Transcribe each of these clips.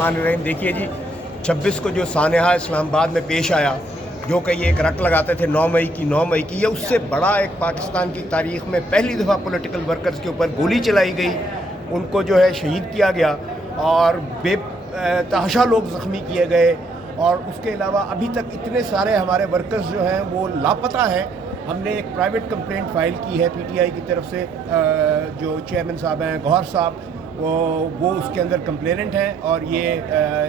बिस्मिल्लाहिर्रहमानिर्रहीम। देखिए जी, 26 को जो सानहा इस्लामाबाद में पेश आया, जो कि ये एक रट लगाते थे 9 मई की, ये उससे बड़ा एक पाकिस्तान की तारीख़ में पहली दफ़ा पॉलिटिकल वर्कर्स के ऊपर गोली चलाई गई, उनको जो है शहीद किया गया और बेतहाशा लोग ज़ख्मी किए गए। और उसके अलावा अभी तक इतने सारे हमारे वर्कर्स जो हैं वो लापता हैं। हमने एक प्राइवेट कंप्लेंट फ़ाइल की है पीटीआई की तरफ से, जो चेयरमैन साहब हैं गौहर साहब, वो उसके अंदर कंप्लेनेंट हैं। और ये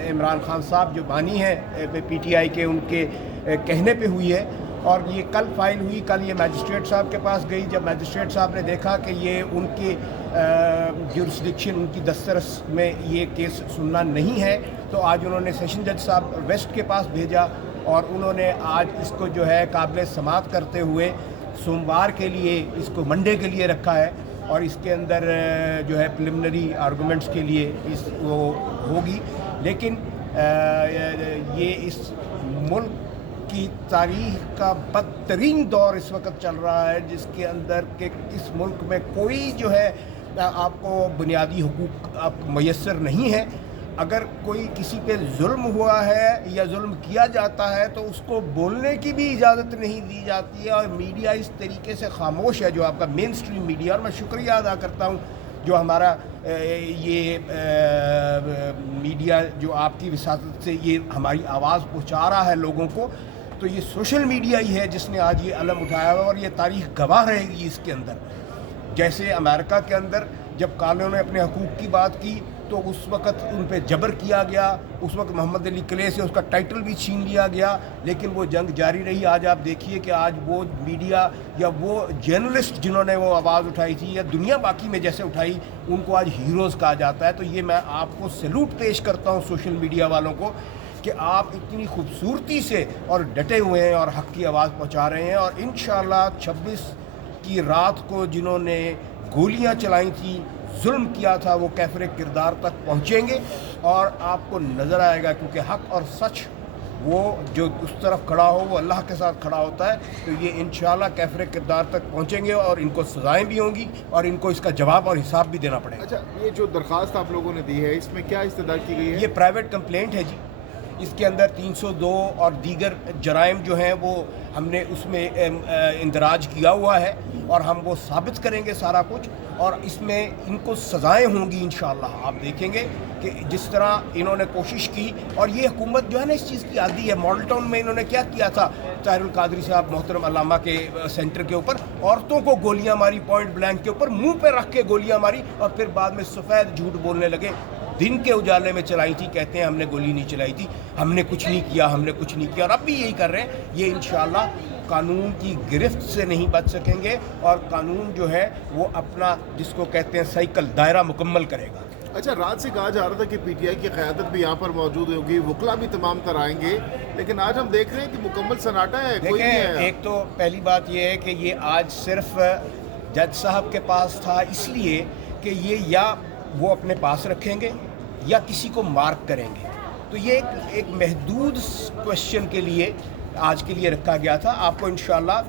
इमरान खान साहब जो बानी हैं पीटीआई के, उनके कहने पे हुई है। और ये कल फाइल हुई, कल ये मैजिस्ट्रेट साहब के पास गई। जब मैजिस्ट्रेट साहब ने देखा कि ये उनकी जुरिस्डिक्शन, उनकी दस्तरस में ये केस सुनना नहीं है, तो आज उन्होंने सेशन जज साहब वेस्ट के पास भेजा और उन्होंने आज इसको जो है काबिल समात करते हुए सोमवार के लिए, इसको मंडे के लिए रखा है। और इसके अंदर जो है प्रिलिमिनरी आर्गूमेंट्स के लिए इस वो होगी। लेकिन ये इस मुल्क की तारीख़ का बदतरीन दौर इस वक्त चल रहा है, जिसके अंदर के इस मुल्क में कोई जो है आपको बुनियादी हुकूक आपको मैसर नहीं है। अगर कोई किसी पे जुल्म हुआ है या जुल्म किया जाता है तो उसको बोलने की भी इजाज़त नहीं दी जाती है, और मीडिया इस तरीके से खामोश है, जो आपका मेन स्ट्रीम मीडिया। और मैं शुक्रिया अदा करता हूँ जो हमारा ये मीडिया जो आपकी विसातत से ये हमारी आवाज़ पहुँचा रहा है लोगों को। तो ये सोशल मीडिया ही है जिसने आज ये अलम उठाया हुआ, और ये तारीख़ गवाह रहेगी इसके अंदर। जैसे अमेरिका के अंदर जब कालों ने अपने हकूक़ की बात की तो उस वक़्त उन पे जबर किया गया, उस वक्त मोहम्मद अली क्ले से उसका टाइटल भी छीन लिया गया, लेकिन वो जंग जारी रही। आज आप देखिए कि आज वो मीडिया या वो जर्नलिस्ट जिन्होंने वो आवाज़ उठाई थी या दुनिया बाकी में जैसे उठाई, उनको आज हीरोज़ कहा जाता है। तो ये मैं आपको सैल्यूट पेश करता हूँ सोशल मीडिया वालों को कि आप इतनी खूबसूरती से और डटे हुए हैं और हक़ की आवाज़ पहुँचा रहे हैं। और इंशाअल्लाह 26 की रात को जिन्होंने गोलियां चलाई थी, जुल्म किया था, वो कैफरे किरदार तक पहुँचेंगे और आपको नज़र आएगा, क्योंकि हक़ और सच वो जो उस तरफ खड़ा हो वो अल्लाह के साथ खड़ा होता है। तो ये इंशाअल्लाह कैफरे किरदार तक पहुँचेंगे और इनको सज़ाएँ भी होंगी और इनको इसका जवाब और हिसाब भी देना पड़ेगा। अच्छा, ये जो दरख्वास्त आप लोगों ने दी है, इसमें क्या इस्तदा की गई है? ये प्राइवेट कंप्लेंट है जी। इसके अंदर 302 और दीगर जराइम जो हैं वो हमने उसमें इंदराज किया हुआ है, और हम वो साबित करेंगे सारा कुछ, और इसमें इनको सज़ाएँ होंगी इंशाअल्लाह। आप देखेंगे कि जिस तरह इन्होंने कोशिश की, और ये हुकूमत जो है ना इस चीज़ की आदी है। मॉडल टाउन में इन्होंने क्या किया था, ताहिरुल कादरी साहब मोहतरम अल्लामा के सेंटर के ऊपर औरतों को गोलियां मारी, पॉइंट ब्लैंक के ऊपर मुंह पे रख के गोलियां मारी, और फिर बाद में सफ़ेद झूठ बोलने लगे। दिन के उजाले में चलाई थी, कहते हैं हमने गोली नहीं चलाई थी, हमने कुछ नहीं किया, हमने कुछ नहीं किया, और अब भी यही कर रहे हैं। ये इंशाअल्लाह कानून की गिरफ्त से नहीं बच सकेंगे, और कानून जो है वो अपना जिसको कहते हैं साइकिल दायरा मुकम्मल करेगा। अच्छा, रात से कहा जा रहा था कि पीटीआई की क़यादत भी यहाँ पर मौजूद होगी, वकला भी तमाम तर आएंगे, लेकिन आज हम देख रहे हैं कि मुकम्मल सन्नाटा है, कोई नहीं है। एक तो पहली बात ये है कि ये आज सिर्फ जज साहब के पास था, इसलिए कि ये या वो अपने पास रखेंगे या किसी को मार्क करेंगे। तो ये एक महदूद क्वेश्चन के लिए आज के लिए रखा गया था। आपको इंशाअल्लाह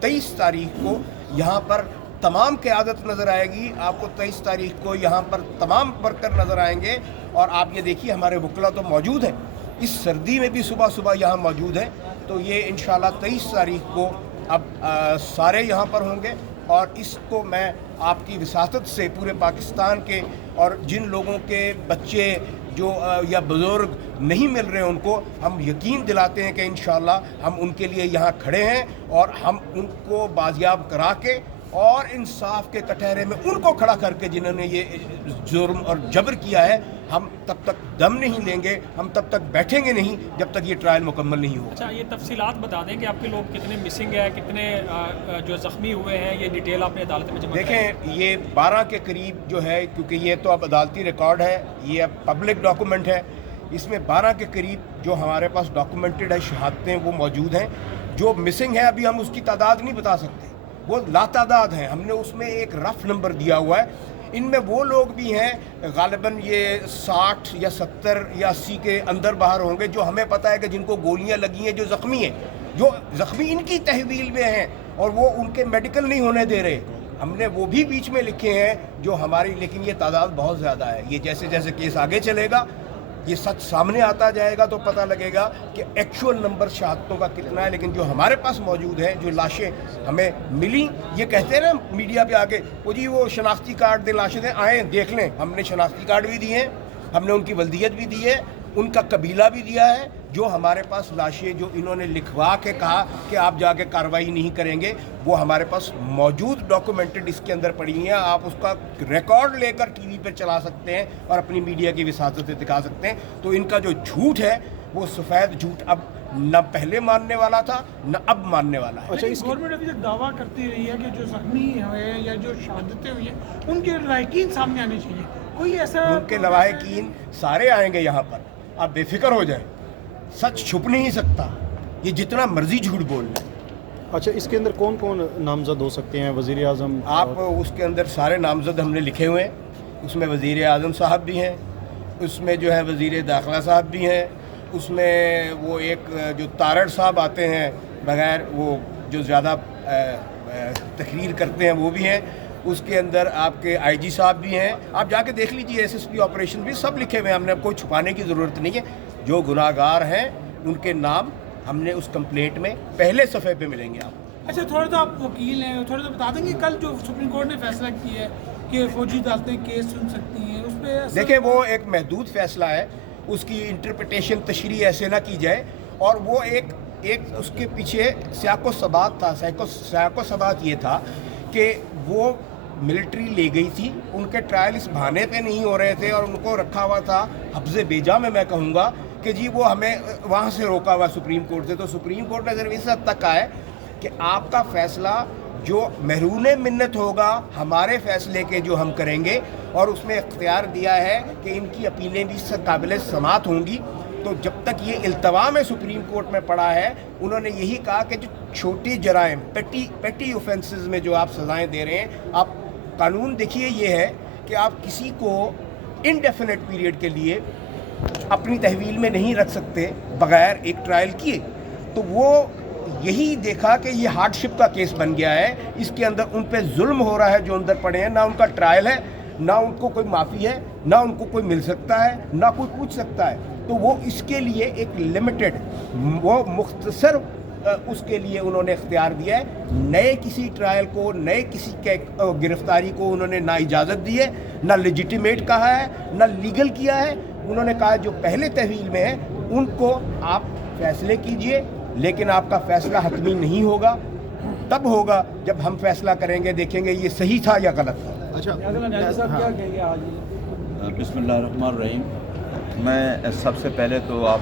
23 तारीख को यहाँ पर तमाम क़यादत नज़र आएगी, आपको 23 तारीख को यहाँ पर तमाम वर्कर नज़र आएंगे। और आप ये देखिए हमारे वकला तो मौजूद हैं, इस सर्दी में भी सुबह सुबह यहाँ मौजूद हैं। तो ये इंशाअल्लाह 23 तारीख को अब सारे यहाँ पर होंगे, और इसको मैं आपकी विसातत से पूरे पाकिस्तान के और जिन लोगों के बच्चे जो या बुज़ुर्ग नहीं मिल रहे उनको हम यकीन दिलाते हैं कि इंशाअल्लाह हम उनके लिए यहाँ खड़े हैं, और हम उनको बाजियाब करा के और इंसाफ के कटहरे में उनको खड़ा करके जिन्होंने ये जुर्म और जबर किया है, हम तब तक दम नहीं लेंगे, हम तब तक बैठेंगे नहीं जब तक ये ट्रायल मुकम्मल नहीं हो। अच्छा, ये तफसीलात बता दें कि आपके लोग कितने मिसिंग है, कितने जो ज़ख्मी हुए हैं, ये डिटेल आपने अदालत में जमा देखें। ये 12 के करीब जो है, क्योंकि ये तो अब अदालती रिकॉर्ड है, ये अब पब्लिक डॉक्यूमेंट है, इसमें 12 के करीब जो हमारे पास डॉक्यूमेंटेड है शहादतें वो मौजूद हैं। जो मिसिंग है अभी हम उसकी तादाद नहीं बता सकते, वो लातादाद हैं। हमने उसमें एक रफ नंबर दिया हुआ है। इनमें वो लोग भी हैं गालिबन ये 60 या 70 या 80 के अंदर बाहर होंगे, जो हमें पता है कि जिनको गोलियां लगी हैं, जो ज़ख्मी हैं, जो ज़ख्मी इनकी तहवील में हैं और वो उनके मेडिकल नहीं होने दे रहे। हमने वो भी बीच में लिखे हैं जो हमारी, लेकिन ये तादाद बहुत ज़्यादा है। ये जैसे जैसे केस आगे चलेगा یہ سچ سامنے آتا جائے گا تو پتہ لگے گا کہ ایکچول نمبر شہادتوں کا کتنا ہے. لیکن جو ہمارے پاس موجود ہیں، جو لاشیں ہمیں ملی، یہ کہتے ہیں نا میڈیا پہ آگے وہ جی وہ شناختی کارڈ دیں، لاشیں دیں، آئیں دیکھ لیں. ہم نے شناختی کارڈ بھی دیے ہیں، ہم نے ان کی ولدیت بھی دی ہے، ان کا قبیلہ بھی دیا ہے. جو ہمارے پاس لاشیں جو انہوں نے لکھوا کے کہا کہ آپ جا کے کارروائی نہیں کریں گے، وہ ہمارے پاس موجود ڈاکومنٹڈ اس کے اندر پڑی ہیں. آپ اس کا ریکارڈ لے کر ٹی وی پہ چلا سکتے ہیں اور اپنی میڈیا کی وساطت دکھا سکتے ہیں. تو ان کا جو جھوٹ ہے وہ سفید جھوٹ اب نہ پہلے ماننے والا تھا نہ اب ماننے والا ہے. اچھا، گورنمنٹ ابھی تک دعویٰ کرتی رہی ہے کہ جو زخمی ہوئے یا جو شہادتیں ہوئی ہیں ان کے لواحقین سامنے آنے چاہیے. کوئی ایسا ان کے لواحقین سارے آئیں گے یہاں پر، آپ بے فکر ہو جائیں. سچ چھپ نہیں سکتا، یہ جتنا مرضی جھوٹ بول لیں. اچھا، اس کے اندر کون کون نامزد ہو سکتے ہیں؟ وزیر اعظم آپ اس کے اندر سارے نامزد ہم نے لکھے ہوئے ہیں. اس میں وزیر اعظم صاحب بھی ہیں، اس میں جو ہے وزیر داخلہ صاحب بھی ہیں، اس میں وہ ایک جو تارڑ صاحب آتے ہیں بغیر وہ جو زیادہ تقریر کرتے ہیں وہ بھی ہیں. اس کے اندر آپ کے آئی جی صاحب بھی ہیں. آپ جا کے دیکھ لیجیے، ایس ایس پی آپریشن بھی سب لکھے ہوئے ہیں. ہم نے اب کوئی چھپانے کی ضرورت نہیں ہے. جو گناہ گار ہیں ان کے نام ہم نے اس کمپلینٹ میں پہلے صفحے پہ ملیں گے آپ. اچھا، تھوڑا سا آپ وکیل ہیں، تھوڑا سا بتا دیں گے کل جو سپریم کورٹ نے فیصلہ کیا ہے کہ فوجی عدالتیں کیس سن سکتی ہیں، اس پہ دیکھیں وہ ایک محدود فیصلہ ہے، اس کی انٹرپریٹیشن تشریح ایسے نہ کی جائے. اور وہ ایک اس کے پیچھے سیاق و سبات تھا. سیاق و سبات یہ تھا کہ وہ ملٹری لے گئی تھی، ان کے ٹرائل اس بہانے پہ نہیں ہو رہے تھے اور ان کو رکھا ہوا تھا حفظ بیجا میں کہوں گا کہ جی وہ ہمیں وہاں سے روکا ہوا سپریم کورٹ سے. تو سپریم کورٹ نے صرف اس حد تک کہا ہے کہ آپ کا فیصلہ جو محرون منت ہوگا ہمارے فیصلے کے جو ہم کریں گے، اور اس میں اختیار دیا ہے کہ ان کی اپیلیں بھی قابل سماعت ہوں گی. تو جب تک یہ التوا میں سپریم کورٹ میں پڑا ہے، انہوں نے یہی کہا کہ جو چھوٹی جرائم پیٹی اوفینسز میں جو آپ سزائیں دے رہے ہیں، آپ قانون دیکھیے یہ ہے کہ آپ کسی کو انڈیفینٹ پیریڈ کے لیے اپنی تحویل میں نہیں رکھ سکتے بغیر ایک ٹرائل کیے. تو وہ یہی دیکھا کہ یہ ہارڈ شپ کا کیس بن گیا ہے، اس کے اندر ان پہ ظلم ہو رہا ہے جو اندر پڑے ہیں. نہ ان کا ٹرائل ہے، نہ ان کو کوئی معافی ہے، نہ ان کو کوئی مل سکتا ہے، نہ کوئی پوچھ سکتا ہے. تو وہ اس کے لیے ایک لمیٹڈ، وہ مختصر اس کے لیے انہوں نے اختیار دیا ہے. نئے کسی ٹرائل کو، نئے کسی گرفتاری کو انہوں نے نہ اجازت دی ہے، نہ لیجیٹیمیٹ کہا ہے، نہ لیگل کیا ہے. انہوں نے کہا جو پہلے تحویل میں ہیں ان کو آپ فیصلے کیجئے، لیکن آپ کا فیصلہ حتمی نہیں ہوگا. تب ہوگا جب ہم فیصلہ کریں گے، دیکھیں گے یہ صحیح تھا یا غلط تھا. اچھا، بسم اللہ الرحمن الرحیم. میں سب سے پہلے تو آپ